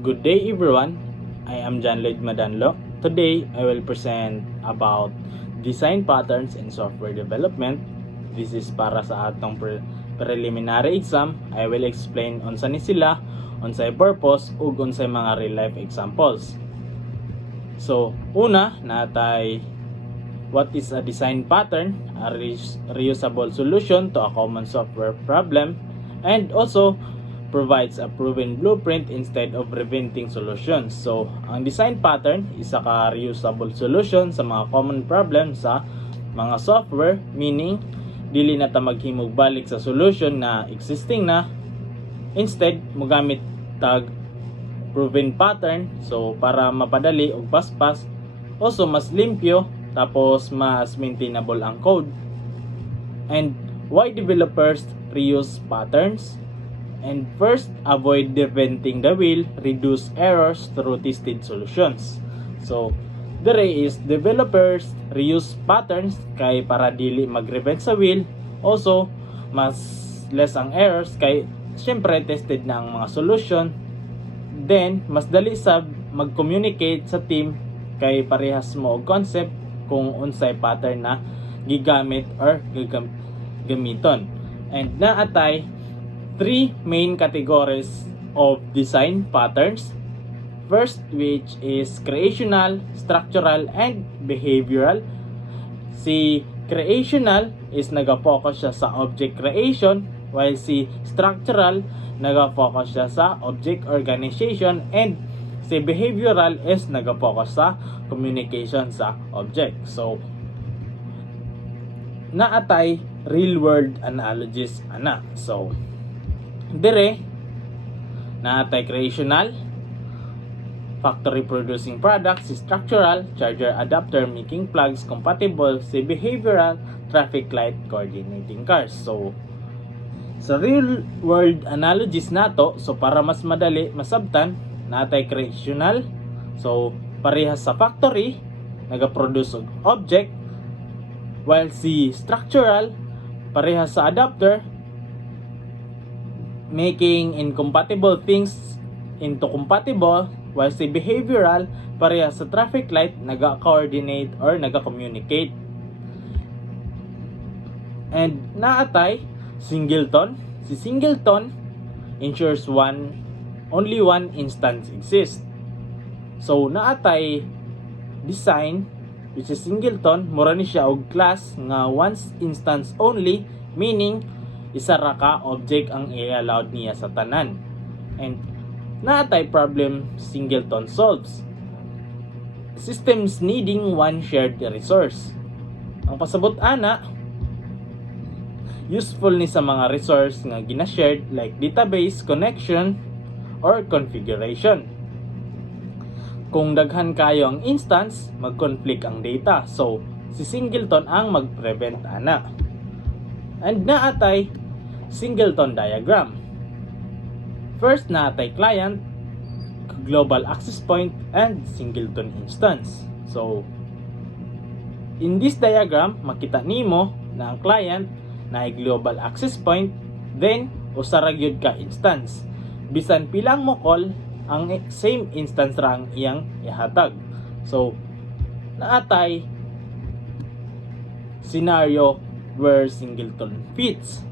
Good day everyone, I am John Lloyd Madanlo. Today, I will present about design patterns in software development. This is para sa atong preliminary exam. I will explain unsa ni sila, unsay purpose, ug unsay mga real life examples. So, una, natay what is a design pattern, a reusable solution to a common software problem, and also provides a proven blueprint instead of reinventing solutions. So, ang design pattern isa ka reusable solution sa mga common problems sa mga software, meaning dili na ta maghimog balik sa solution na existing na. Instead, mogamit tag proven pattern, so para mapadali og paspas, also mas limpyo, tapos mas maintainable ang code. And why developers reuse patterns? And first, avoid reinventing the wheel, reduce errors through tested solutions. So, there is developers reuse patterns kay para dili mag-reinvent sa wheel. Also, mas less ang errors kay syempre tested na ang mga solution. Then, mas dali sa mag-communicate sa team kay parehas mo og concept kung unsay pattern na gigamit or gamiton. And naatay three main categories of design patterns. First, which is creational, structural, and behavioral. Si creational is nag-focus siya sa object creation, while si structural nag-focus siya sa object organization, and si behavioral is nag-focus sa communication sa object. So, naatay real world analogies ana. So, dire naatay creational, factory producing products, structural, charger adapter making plugs compatible, si behavioral, traffic light coordinating cars. So sa real world analogies nato, so para mas madali masabtan, naatay creational, so parehas sa factory nagaproduce og object, while si structural parehas sa adapter making incompatible things into compatible, while si behavioral parehas sa traffic light naga-coordinate or naga-communicate. And naatay singleton. Si singleton ensures only one instance exists. So naatay design which is singleton, mura ni siya og class nga once instance only, meaning isa ra ka object ang i-allowed niya sa tanan. And naatay problem singleton solves. Systems needing one shared resource. Ang pasabot ana, useful ni sa mga resource nga gina-shared like database, connection, or configuration. Kung daghan kayo ang instance, mag-conflict ang data. So, si singleton ang mag-prevent ana. And naatay singleton diagram. First, naatay client, global access point, and singleton instance. So, in this diagram, makita nimo na ang client na ay global access point, then usara gyud ka instance. Bisan pilang mo call, ang same instance ra ang iyang ihatag. So, naatay scenario where singleton fits.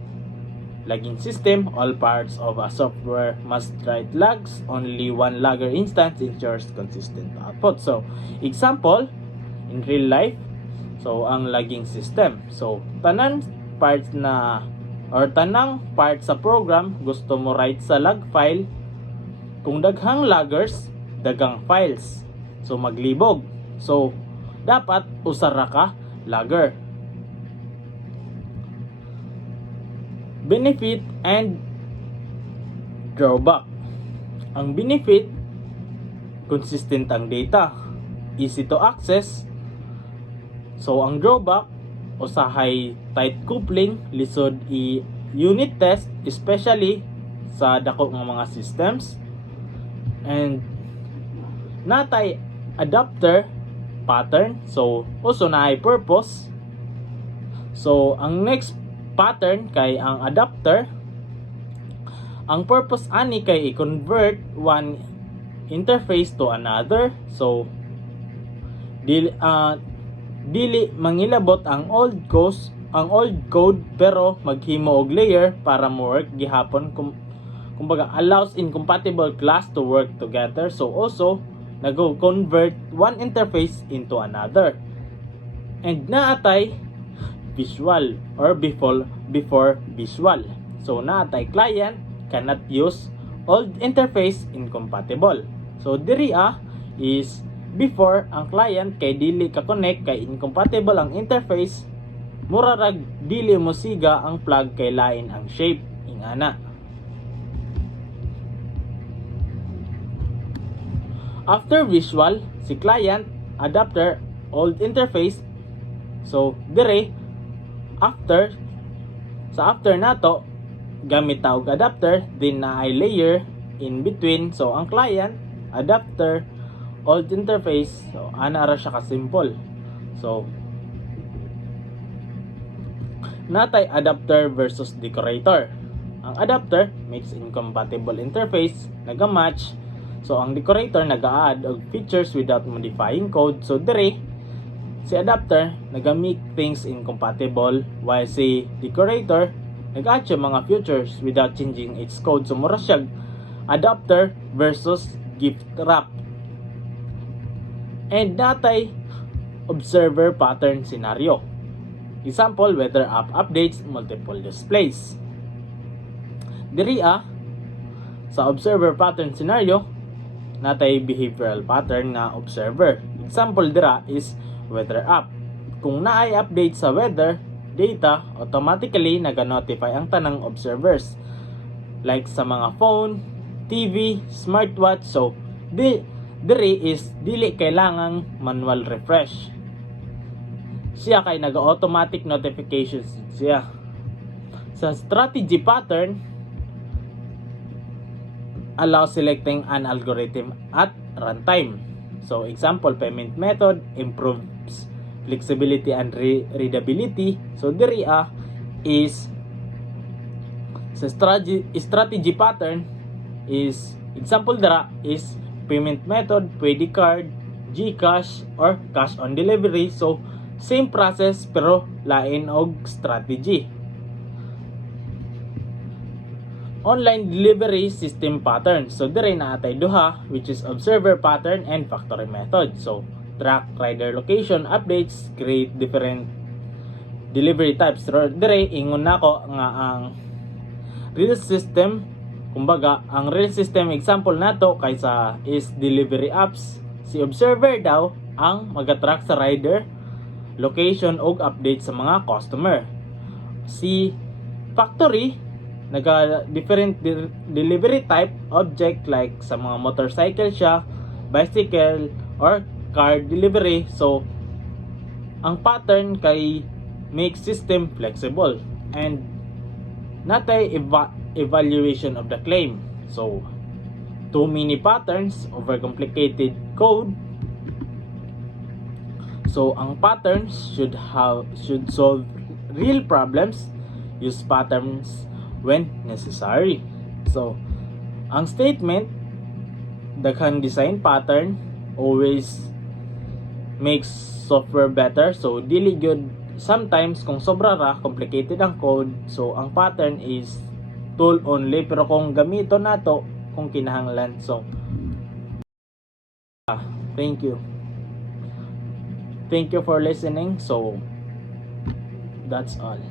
Logging system, all parts of a software must write logs. Only one logger instance ensures consistent output. So, example, in real life, so ang logging system. So, tanang parts sa program gusto mo write sa log file. Kung daghang loggers, daghang files. So, maglibog. So, dapat usara ka logger. Benefit and drawback. Ang benefit, consistent ang data, easy to access. So ang drawback, usahay tight coupling, lisod i-unit test, especially sa dako nga mga systems. And natay adapter pattern, so also naay purpose. So ang next pattern kay ang adapter, ang purpose ani kay i-convert one interface to another. So dili mangilabot ang old code pero maghimo og layer para mo work gihapon. Kumbaga allows incompatible class to work together. So also nag-convert one interface into another. And naatay visual or before visual. So naatay client cannot use old interface incompatible. So diri is before ang client kay dili ka connect kay incompatible ang interface, murarag dili mo siga ang plug kay lain ang shape ingana. After visual, si client adapter old interface. So dire after nato gamit tawag adapter din na ay layer in between. So ang client adapter old interface, so ana ra siya ka simple. So natay adapter versus decorator. Ang adapter makes incompatible interface naga-match. So ang decorator nag-a-add og features without modifying code. So dire si adapter naga-make things incompatible while si decorator nag-add siya mga features without changing its code. So mura siya adapter versus gift wrap. And natay observer pattern scenario. Example, weather app updates multiple displays. Diri sa observer pattern scenario natay behavioral pattern na observer. Example dira is weather app. Kung naay update sa weather data, automatically naga-notify ang tanang observers like sa mga phone, TV, smartwatch. So diri is dili kailangang manual refresh. Siya kay naga-automatic notifications siya. Sa strategy pattern, allow selecting an algorithm at runtime. So example, payment method improves flexibility and readability. So diri is sa strategy pattern is example dira is payment method, pwede card, GCash or cash on delivery. So same process pero lain og strategy. Online delivery system pattern. So dire naatay duha which is observer pattern and factory method. So track rider location updates, create different delivery types. So dire ingon nako nga ang real system, kumbaga ang real system example nato kaysa is delivery apps. Si observer daw ang magatrack sa rider location og update sa mga customer. Si factory naga different delivery type object like sa mga motorcycle siya, bicycle or car delivery. So ang pattern kay make system flexible and natay evaluation of the claim. So too many patterns, overcomplicated code. So ang patterns should solve real problems, use patterns when necessary. So ang statement, daghan design pattern always makes software better. So dili gyud sometimes kung sobra ra complicated ang code, so ang pattern is tool only, pero kung gamito nato kung kinahanglan. So thank you for listening. So that's all.